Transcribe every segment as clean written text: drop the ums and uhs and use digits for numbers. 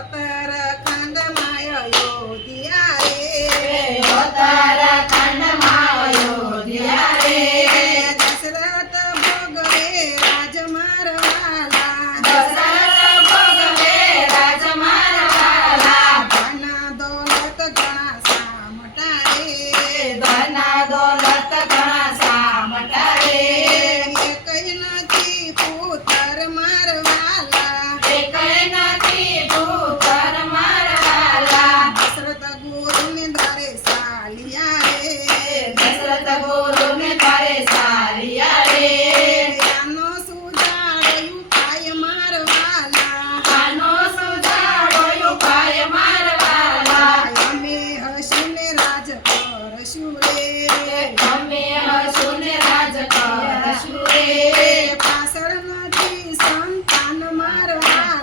ઉત્તરાખંડ માં અયોધ્યા રે ઉત્તરાખંડ માં અયોધ્યા રે દશરથ ભોગવે રાજ મારવાલા દશરથ ભોગવે રાજ મારવાલા ધન દોલત ઘણા સામટા રે ધન દોલત ઘણા સામટા રે એકય નથી પુત્ર મારવાલા એકય નથી પુત્ર મારવાલા દશરથ ગુરુને દ્વારે સાલિયા રે દશરથ ગુરુને દ્વારે સાલિયા રે આનો સુજાડ્યું પાય મારવાલા આનો સુજાડ્યો પાય મારવાલા અમે હસીને રાજ કરશું રે અમે હસુને રાજ કરશું રે પાછળ નથી સંતાન મારવાલા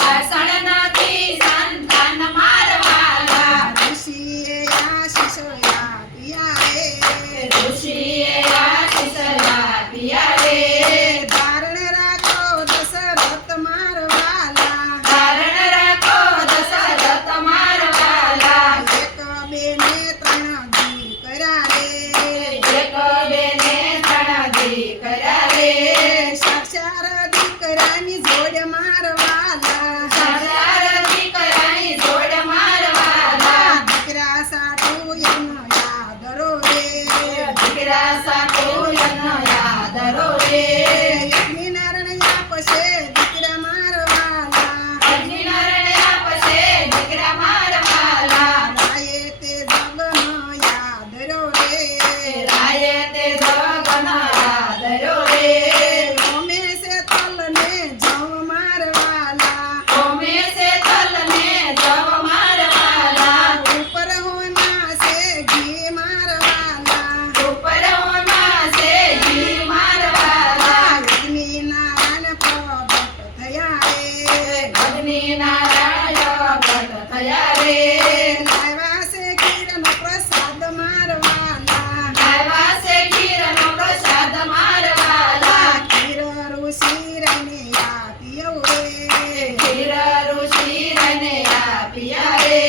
પાષણ નથી સંતાન મારવાલા ઋષિએ આશીષ આપ્યા રે ઋષિએ આશીષ આપ્યા રે ધારણ રાખો દશરથ મારવાલા ધારણ રાખો દશરથ મારવાલા એક બે ને ત્રણ દીકરા રે એક બે ને ત્રણ દીકરા રે સાક્ષાર દીકરાની જોડ મારવાલા સાચાર દીકરાની જોડ મારવાલા દીકરા સાટું એનો યાદરો રે દીકરા સાટું એનો યાદરો રે લક્ષ્મીનારાયણ આપશે દીકરા મારવાલા અગ્નિનારાયણ આપશે દીકરા મારવાલા રાયે તે જગનો યાદરો રે રાયે તે જગનો યાદરો રે અમે છે તલને જવ મારવાલા ઓમે સે તલને જવ મારવાલા ઉપર હોના છે ઘી મારવાલા ઉપર હોના સે ઘી મારવાલા લક્ષ્મીનારાયણ પ્રગટ થયા રે અગ્નિનારાયણ પ્રગટ થયા રે લાવ્યા છે ખીરનો પ્રસાદ મારવાલા આવ્યા છે ખીરનો પ્રસાદ મારવાલા ખીર ઋષિરને આપ્યો રે ખીર ઋષિરને આપ્યા રે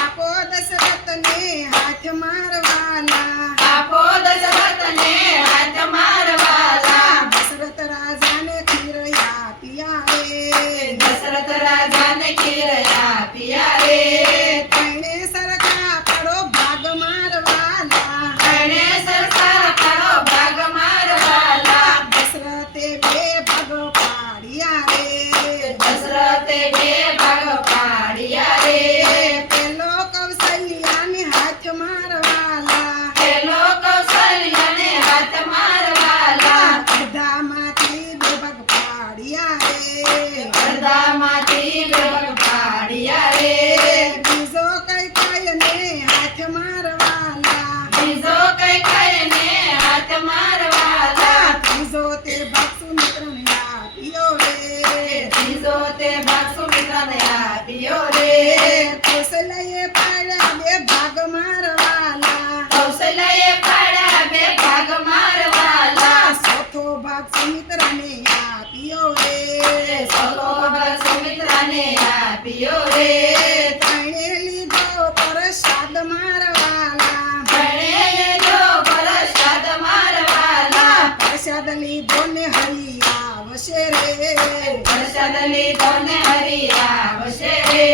આપો દશરથને હાથ મારવાલા આપો દશરથને હાથ મારવાલા દશરથ રાજાને ખીર આપ્યા રે દશરથ રાજાને ખીર આપ્યા રે તણે સરખા પડો ભાગ મારવાલા તણે સરખા કરો ભાગ મારવાલા દશરથે બે ભાગ પાડ્યા રે દશરથે બે ભાગ પાડ્યા રે પેલો કૌશલ્યાને હાથ મારવાલા પેલો કૌશલ્યને હાથ મારવાલા અડધામાંથી બે ભાગ પાડ્યા રે અડધામાંથી બે ભાગ પાડ્યા રે બીજો કઈ કઈને હાથ મારવાલા બીજો કઈ કઈને હાથ મારવાલા ત્રીજો તે ભાગ સુમિત્રને આપ્યો રે ત્રીજો તે ભાગ સુમિત્રને આપ્યો રે કૌશલ્યએ પાડ્યા બે ભાગ મારવાલા કૌશલ્યએ પાડ્યા બે ભાગ મારવાલા ચોથો ભાગ સુમિત્રને આપ્યો રે સૌનો ભાગ સુમિત્રાને આપ્યો રે તણે લીધો પ્રસાદ મારવાલા ભણે જો પ્રસાદ મારવાલા પ્રસાદ લીધો ને હરી આવશે રે પ્રસાદ લીધો ને હરી આવશે રે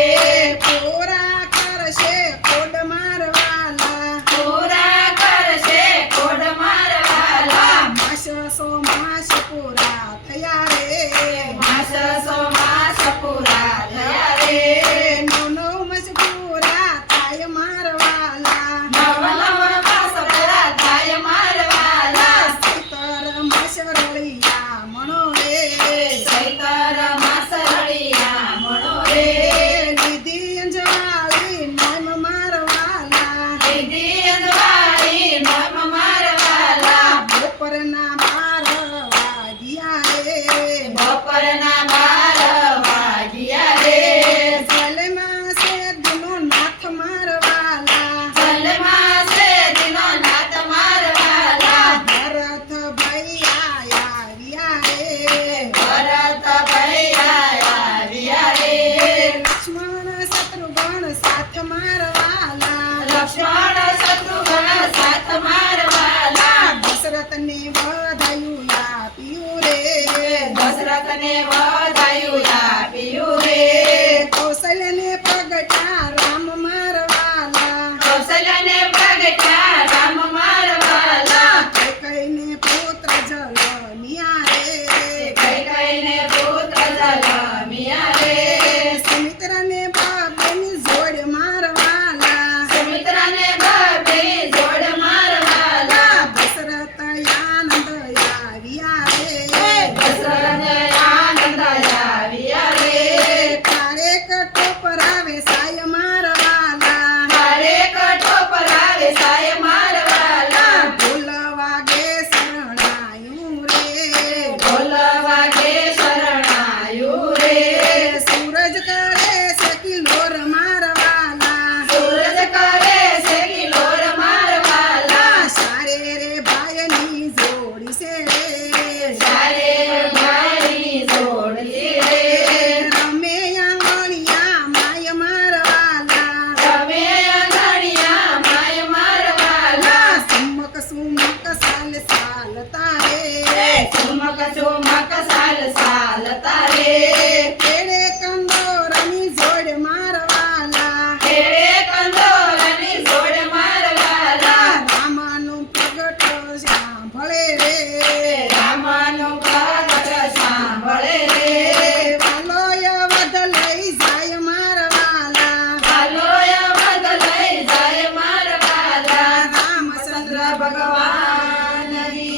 પૂરા કરશે કોડ મારવાલા પૂરા કરશે કોડ મારવાલા માસ સો માસ પૂરા થયા રે માસ સો માસ પૂરા થયા રે નવ નવ માસ પૂરા થાય મારવાલા નવ નવ માસ પૂરા થાય મારવાલા સત્તર માસ રળિયા મણો રે ચૈતર માસ રળિયા મણો રે લીધી અંજવાળી નામ મારવાલા દીદી અંજવાળી નામ મારવાલા બપોરના 12 વાગ્યા રે બપોરના 12 વાગ્યા રે જલમાં છે દિનો નાથ મારવાલા જલમાં છે દિનો નાથ મારવાલા ભરત ભાઈ આયા લક્ષ્મણ શત્રુઘ્ન સાથ મારવાલા દશરથને વધાયું આપ્યું રે દશરથને વધાયું આપ્યું રે કૌશલ્યને પ્રગટ્યા રામ મારવાલા કૌશલ્યને પ્રગટ્યા રામ મારવાલા કૈકેયીને પુત્ર જનમ્યા રે કૈકેયીને પુત્ર જન્મ્યા રે સુમિત્રાને બાપની જોડ મારવાલા સુમિત્રાને બાપની જોડ મારવાલા દશરથ આનંદ આવ્યા રે દશરથ આનંદ આવ્યા રે તારે કટોપરાવે સાય મારવાલા તારે કઠોપરાવે સાય મારવાલા ઢોલ વાગે શરણાયું રે ઢોલ વાગે શરણાયું રે સૂરજ કરે છે કિલોર મારવાલા સૂરજ કરે છે કિલોર મારવાલા સારે રે ભાઈની જોડી છે રે સારે ભાઈની જોડી રે રમે આંગણિયા માય મારવાલા રમે આંગણિયા માય મારવાલા સુમક સુમક સાલ સાલ તારે ચુમક ચુમક સાલ સાલ તારે કેડે કંદોરની જોડ મારવાલા ખેડે કંદોરની જોડ મારવાલા રામનું પ્રગટ સાંભળે રે